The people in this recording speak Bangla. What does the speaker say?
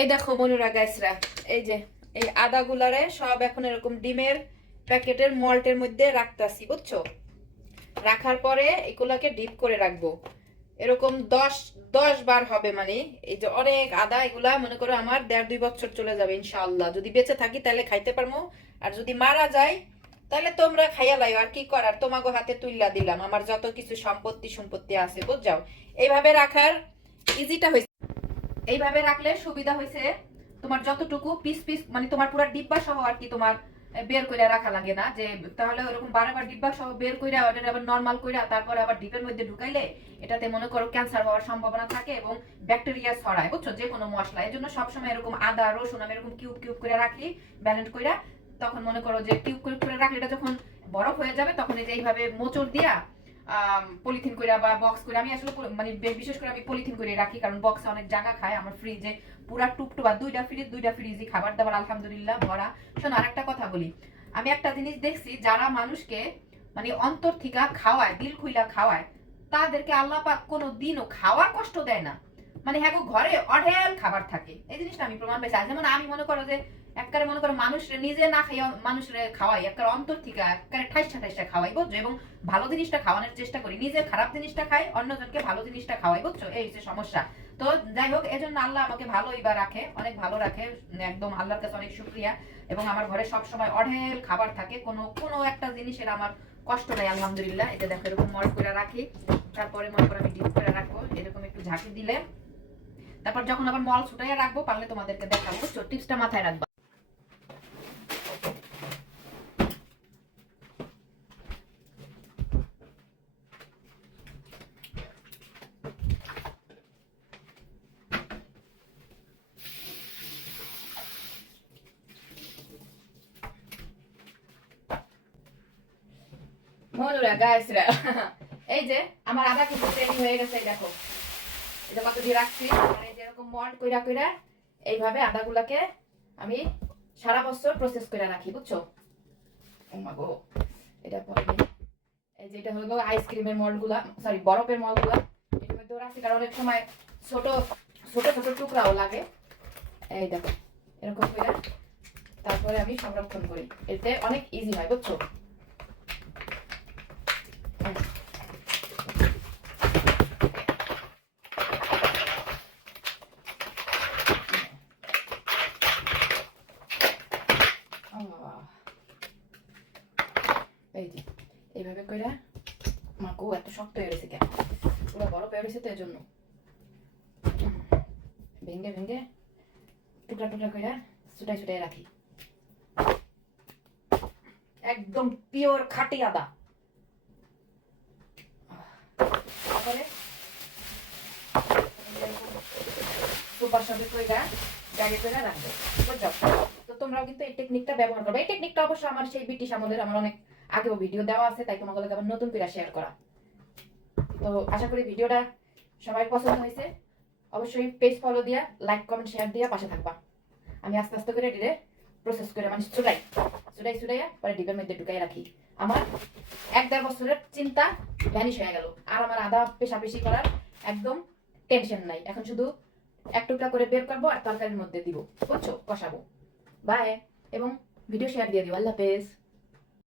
এই দেখো মনুরা গাইসরা এই যে, এই আদা আদাগুলারে সব এখন এরকম ডিমের প্যাকেটের মল্টের মধ্যে রাখতাছি, বুঝছ? রাখার পরে এগুলাকে ডিপ করে রাখব। এরকম দশ দশ বার হবে মানে এই যে অনেক আদা এগুলা, মনে করো আমার দেড় দুই বছর চলে যাবে ইনশাল্লাহ যদি বেঁচে থাকি তাহলে খাইতে পারব আর যদি মারা যায় তাহলে তোমরা খাইয়া লাইও, আর কি করার? তোমাকে হাতে তুইলা দিলাম, আমার যত কিছু সম্পত্তি সম্পত্তি আছে বুঝ যাও এইভাবে রাখার ইজিটা হয়েছে। এইভাবে রাখলে সুবিধা হয়েছে। তোমার যতটুকু পিস পিস মানে তোমার পুরো ডিব্বা সহ আর কি তোমার বের করে রাখা লাগে না। যে, তাহলে ওরকম বারবার ডিব্বা সহ বের করে ওটা আবার নর্মাল করে তারপর আবার ডিপের মধ্যে ঢুকাইলে, এটাতে মনে করো ক্যান্সার হওয়ার সম্ভাবনা থাকে এবং ব্যাকটেরিয়া ছড়ায়, বুঝছ? যে কোনো মশলা। এই জন্য সবসময় এরকম আদা, রসুন আমি এরকম কিউব কিউব করে রাখি ব্যালেন্স করে তখন মনে করো যে কিউব কিউব করে রাখলে এটা যখন বরফ হয়ে যাবে, তখন এই যে এইভাবে মোচড় দিয়া পলিথিন করে বা বক্স করে আমি আসলে মানে বিশেষ করে আমি পলিথিন করে রাখি, কারণ বক্সে অনেক জায়গা খায় আমার ফ্রিজে পুরা টুকটুবা দুইটা ফ্রিজ দুইটা ফ্রিজই খাবার দাবার, আলহামদুলিল্লাহ, ভরা। শোনো, আরেকটা কথা বলি। আমি একটা জিনিস দেখছি, যারা মানুষকে মানে অন্তর থেকে খাওয়ায়, দিল খুইলা খাওয়ায়, তাদেরকে আল্লাহ পাক কোনো দিনও খাওয়ার কষ্ট দেয় না। মানে হ্যাঁ ঘরে অঢেল খাবার থাকে। এই জিনিসটা আমি প্রমাণ পেয়েছি। যেমন আমি মনে করো যে একবারে মনে করো মানুষরে নিজে না খাইয়া মানুষরে খাওয়াই একবারে অন্তর থেকে একবারে ঠাইসা ঠাইসা খাওয়াই বুঝছ এবং ভালো জিনিসটা খাওয়ানোর চেষ্টা করি। নিজে খারাপ জিনিসটা খাই, অন্যজনকে ভালো জিনিসটা খাওয়াই, বুঝছ? এই হচ্ছে সমস্যা। তো যাই হোক, এজন্য আল্লাহ আমাকে ভালোই বা রাখে, অনেক ভালো রাখে, একদম আল্লাহর কাছে অনেক শুক্রিয়া। এবং আমার ঘরে সব সময় অঢেল খাবার থাকে, কোনো কোনো একটা জিনিসের আমার কষ্ট নাই, আলহামদুলিল্লাহ। এটা দেখো, এরকম মল করে রাখি, তারপরে মনে করে আমি ডিপ করে রাখব, এরকম একটু ঝাঁকি দিলে। তারপর যখন আবার মল ছুটাইয়া রাখব, পারলে তোমাদেরকে দেখাবো টিপসটা মাথায় রাখবা। এই যে, আমার আদা কিন্তু রেডি হয়ে গেছে দেখো। এটা কত দিয়ে রাখছি। এই মল্ট কইরা কইরা এইভাবে আদাগুলাকে আমি সারা বছর প্রসেস করে রাখি, বুঝছ? এটা পড়বে এই যে এটা হলো আইসক্রিমের মলগুলা সরি বরফের মলগুলা। এটার মধ্যে রাখছি কারণ অনেক সময় ছোট ছোট ছোট টুকরাও লাগে। এই দেখো, এরকম করে তারপরে আমি সংরক্ষণ করি। এতে অনেক ইজি হয়, বুঝছ? এই যে, এইভাবে কইরা মা গো এত শক্ত হয়ে গেছে কেন? পুরো বরফ হয়ে গেছে তো এর জন্য ভেঙ্গে ভেঙ্গে টুকরা টুকরা কইরা ছুটাই ছুটাই রাখি। একদম পিওর খাঁটি আদা। তারপরে সুপার শপে কইরা ব্যাগে কইরা রাখবে। তো তোমরাও কিন্তু এই টেকনিকটা ব্যবহার করবে। এই টেকনিকটা অবশ্য আমার সেই ব্রিটিশ আমলের, আমার অনেক আগেও ভিডিও দেওয়া আছে, তাই তোমাকে আবার নতুন করে শেয়ার করা। তো আশা করি ভিডিওটা সবাই পছন্দ হয়েছে। অবশ্যই পেজ ফলো দিয়া লাইক কমেন্ট শেয়ার দিয়া পাশে থাকবা। আমি আস্তে আস্তে করে ডিরে প্রসেস করে মানে চুলাই চুলাই, চুলাইয়া পরে ডিবের মধ্যে ঢুকাই রাখি। আমার এক দেড় বছরের চিন্তা ভ্যানিশ হয়ে গেল। আর আমার আদা পেশাপেশি করার একদম টেনশন নাই। এখন শুধু এক টুকরা করে বের করব আর তরকারির মধ্যে দিব। বুঝছ? কষাবো। বাই এবং ভিডিও শেয়ার দিয়ে দিও। আল্লাহ হাফেজ!